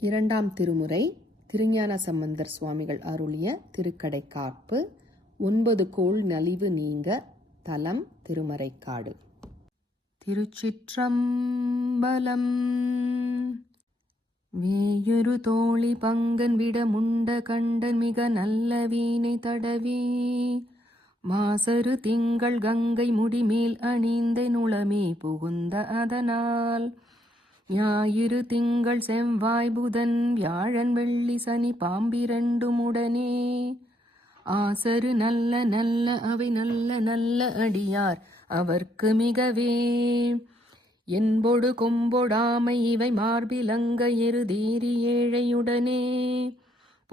இரண்டாம் திருமுறை திருஞான சம்பந்தர் சுவாமிகள் அருளிய திருக்கடைக்காப்பு. 9 கோள் நலிவு நீங்க. தலம் திருமறைக்காடு. திருச்சிற்றம்பலம். வேயுரு தோழி பங்கன் விட முண்ட கண்டன் மிக நல்ல வீணை தடவி மாசரு திங்கள் கங்கை முடிமேல் அணிந்த நுளமே புகுந்த அதனால் ஞாயிறு திங்கள் செவ்வாய் புதன் வியாழன் வெள்ளி சனி பாம்பிரண்டும் உடனே ஆசரு நல்ல நல்ல அவை நல்ல நல்ல அடியார் அவர்க்கு மிகவே என்பொடு கொம்பொடாமை இவை மார்பிலங்க எருதேறி ஏழையுடனே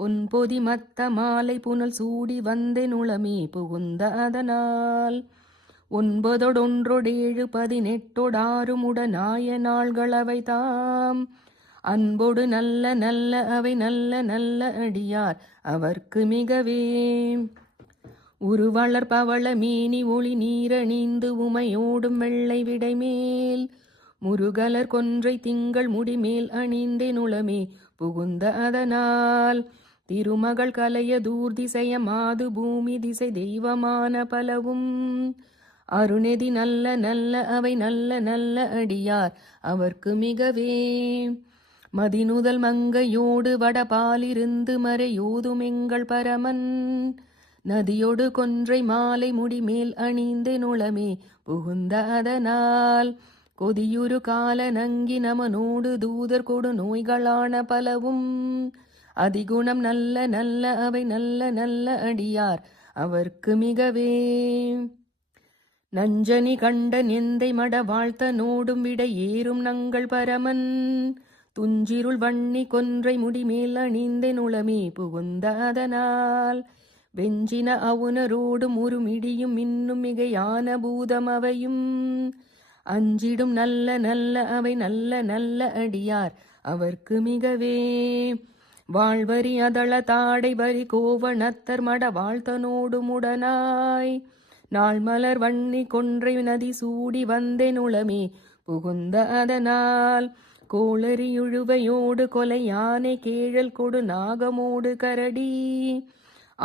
பொன்பொதி மத்த மாலை புனல் சூடி வந்த நுளமே புகுந்த அதனால் 9 18 உடனாய நாள்களவை தாம் அன்பொடு நல்ல நல்ல அவை நல்ல நல்ல அடியார் அவர்க்கு மிகவே உருவளர் பவள மேனி ஒளி நீரணிந்து உமையோடும் வெள்ளை விடைமேல் முருகலர் கொன்றை திங்கள் முடிமேல் அணிந்தே நுளமே புகுந்த அதனால் திருமகள் கலைய தூர்திசைய மாது பூமி திசை தெய்வமான பலவும் அருணெதி நல்ல நல்ல அவை நல்ல நல்ல அடியார் அவர்க்கு மிகவே மதிநுதல் மங்கையோடு வடபாலிருந்து மறையோதும் எங்கள் பரமன் நதியோடு கொன்றை மாலை முடிமேல் அணிந்தே நுளமே புகுந்த அதனால் கொதியுரு கால நங்கி நமனோடு தூதர் கொடு நோய்களான பலவும் அதிகுணம் நல்ல நல்ல அவை நல்ல நல்ல அடியார் அவர்க்கு மிகவே நஞ்சனி கண்டன் எந்தை மட வாழ்த்த நோடும் விட ஏறும் நங்கள் பரமன் துஞ்சிருள் வன்னி கொன்றை முடிமேல் அணிந்த நுளமே புகுந்த அதனால் வெஞ்சின அவுணரோடும் உருமிடியும் இன்னும் மிகையான பூதம் அவையும் அஞ்சிடும் நல்ல நல்ல அவை நல்ல நல்ல அடியார் அவர்க்கு மிகவே வாழ்வரி அதள தாடை வரி கோவணத்தர் மட வாழ்த்தனோடும் உடனாய் நாள் மலர் வன்னி கொன்றை நதி சூடி வந்த நுளமே புகுந்த அதனால் கோளரி இழுவையோடு கொலை யானை கேழல் கொடு நாகமோடு கரடி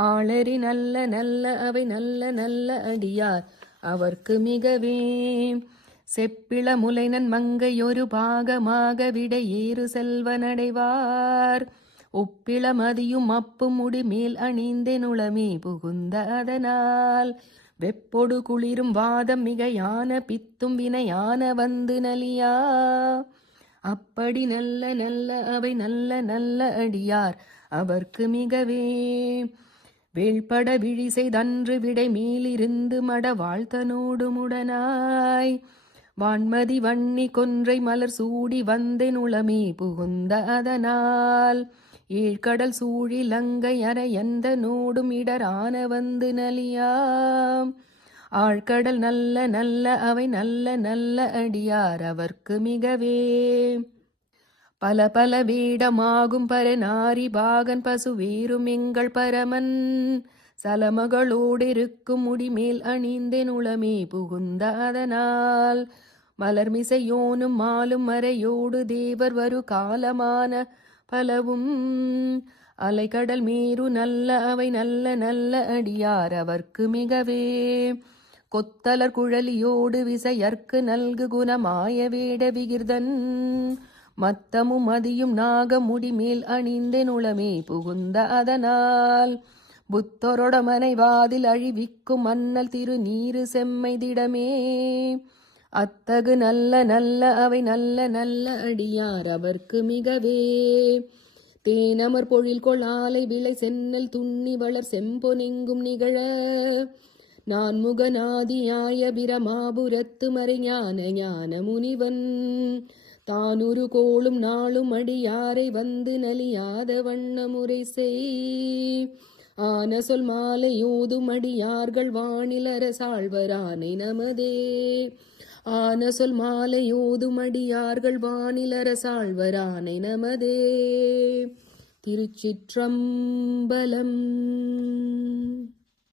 ஆளரி நல்ல நல்ல அவை நல்ல நல்ல அடியார் அவர்க்கு மிகவே செப்பிள முலைனன் மங்கையொரு பாகமாக விட ஏறு செல்வனடைவார் ஒப்பிள மதியும் அப்பும் முடிமேல் அணிந்தே நுளமே புகுந்த அதனால் வெப்பொடு குளிரும் வாதம் மிகையான பித்தும் வினையான வந்து நலியா அப்படி நல்ல நல்ல அவை நல்ல நல்ல அடியார் அவர்க்கு மிகவே வேள்பட விழி செய்தன்று விடை மேலிருந்து மட வாழ்த்தனோடு முடனாய் வான்மதி வன்னி கொன்றை மலர் சூடி வந்த நுளமே புகுந்த அதனால் ஏழ்கடல் சூழி லங்கை அற எந்த நோடும் இடரான வந்து நலியா ஆழ்கடல் நல்ல நல்ல அவை நல்ல நல்ல அடியார் அவர்க்கு மிகவே பல பல வேடமாகும் பரநாரி பாகன் பசு வேறும் எங்கள் பரமன் சலமகளோடிருக்கும் முடிமேல் அணிந்தே நுளமே புகுந்த அதனால் மலர்மிசையோனும் மாலும் மறையோடு தேவர் வரு காலமான பலவும் அலைக்கடல் மேரு நல்ல அவை நல்ல நல்ல அடியார் அவர்க்கு மிகவே கொத்தலர் குழலியோடு விசையற்கு நல்கு குணமாய வேட விகிர்தன் மத்தமும் மதியும் நாக முடிமேல் அணிந்தே நுளமே புகுந்த அதனால் புத்தரொட மனைவாதில் அழிவிக்கும் மன்னல் திரு நீரு செம்மை திடமே அத்தகு நல்ல நல்ல அவை நல்ல நல்ல அடியார் அவர்க்கு மிகவே தேனமர் பொழில் கொள்ளாலை விளை சென்னல் துண்ணி வளர் செம்பொனெங்கும் நிகழ நான்முகநாதியாய பிரமாபுரத்து மறைஞான ஞான முனிவன் தானொரு கோளும் நாளும் அடியாரை வந்து நலியாத வண்ண முறை செய் ஆன சொல் மாலையோதும் அடியார்கள் வானில் அரசாழ்வரானை நமதே ஆன சொல் மாலையோதும் அடியார்கள் வானில் அரசாழ்வரானை நமதே. திருச்சிற்றம்பலம்.